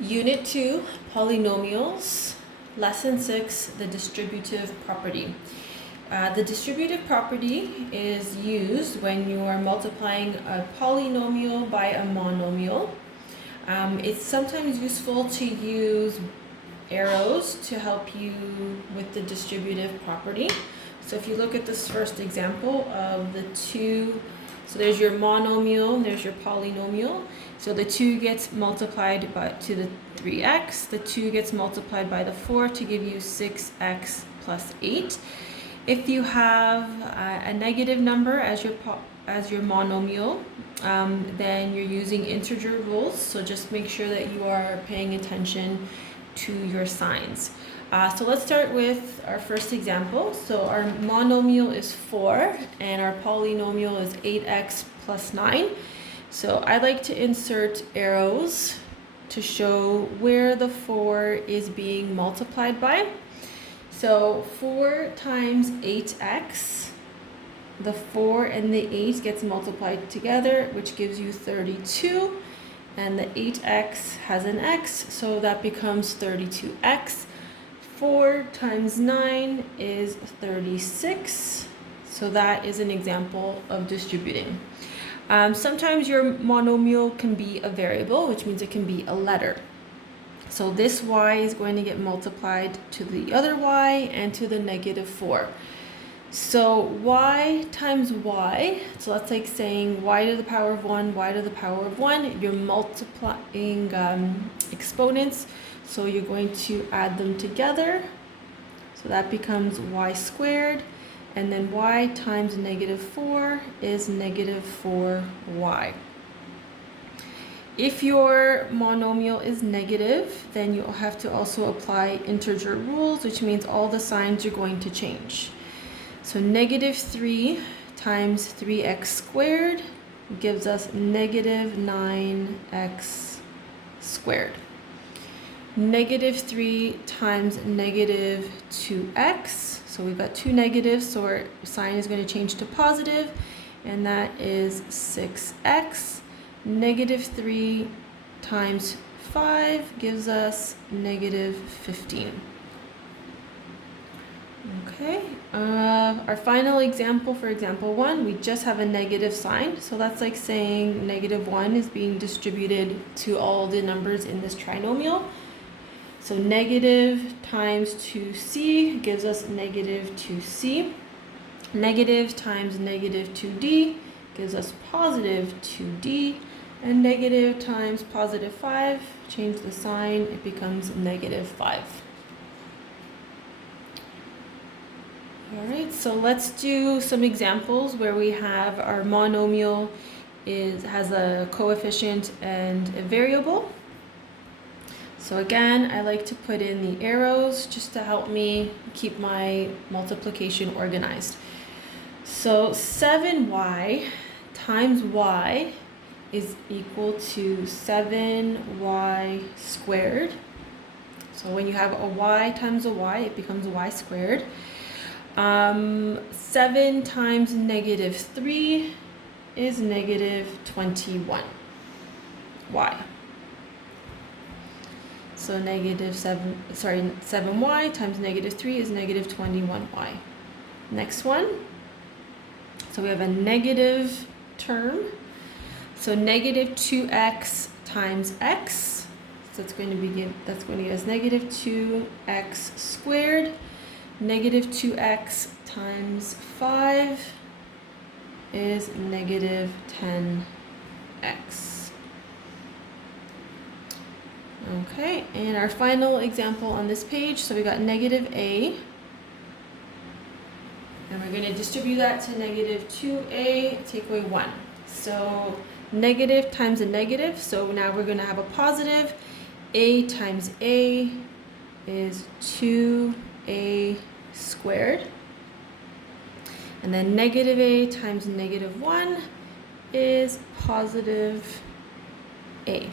Unit 2, Polynomials, Lesson 6, the distributive property. The distributive property is used when you are multiplying a polynomial by a monomial. It's sometimes useful to use arrows to help you with the distributive property. So if you look at this first example of the two, so there's your monomial, there's your polynomial. So the 2 gets multiplied to the 3x, the 2 gets multiplied by the 4 to give you 6x plus 8. If you have a negative number as your monomial, then you're using integer rules. So just make sure that you are paying attention to your signs. So let's start with our first example. So our monomial is 4 and our polynomial is 8x plus 9. So I like to insert arrows to show where the 4 is being multiplied by. So 4 times 8x, the 4 and the 8 gets multiplied together, which gives you 32. And the 8x has an x, so that becomes 32x. 4 times 9 is 36. So that is an example of distributing. Sometimes your monomial can be a variable, which means it can be a letter. So this y is going to get multiplied to the other y and to the negative 4. So y times y, so that's like saying y to the power of 1, y to the power of 1. You're multiplying exponents, so you're going to add them together. So that becomes y squared. And then y times negative 4 is negative 4y. If your monomial is negative, then you'll have to also apply integer rules, which means all the signs are going to change. So negative 3 times 3x squared gives us negative 9x squared. Negative 3 times negative 2x. So we've got two negatives, so our sign is going to change to positive, and that is 6x. Negative 3 times 5 gives us negative 15. Okay, our final example for example 1, we just have a negative sign. So that's like saying negative 1 is being distributed to all the numbers in this trinomial. So negative times 2c gives us negative 2c. Negative times negative 2d gives us positive 2d. And negative times positive 5, change the sign, it becomes negative 5. All right, so let's do some examples where we have our monomial has a coefficient and a variable. So again, I like to put in the arrows just to help me keep my multiplication organized. So 7y times y is equal to 7y squared. So when you have a y times a y, it becomes a y squared. 7 times negative 3 is negative 21y. So 7y times negative 3 is negative 21y. Next one. So we have a negative term. So negative 2x times x. So that's going to give us negative 2x squared. Negative 2x times 5 is negative 10x. Okay, and our final example on this page, so we got negative a, and we're going to distribute that to negative 2a, take away 1. So negative times a negative, so now we're going to have a positive. A times a is 2a squared. And then negative a times negative 1 is positive a.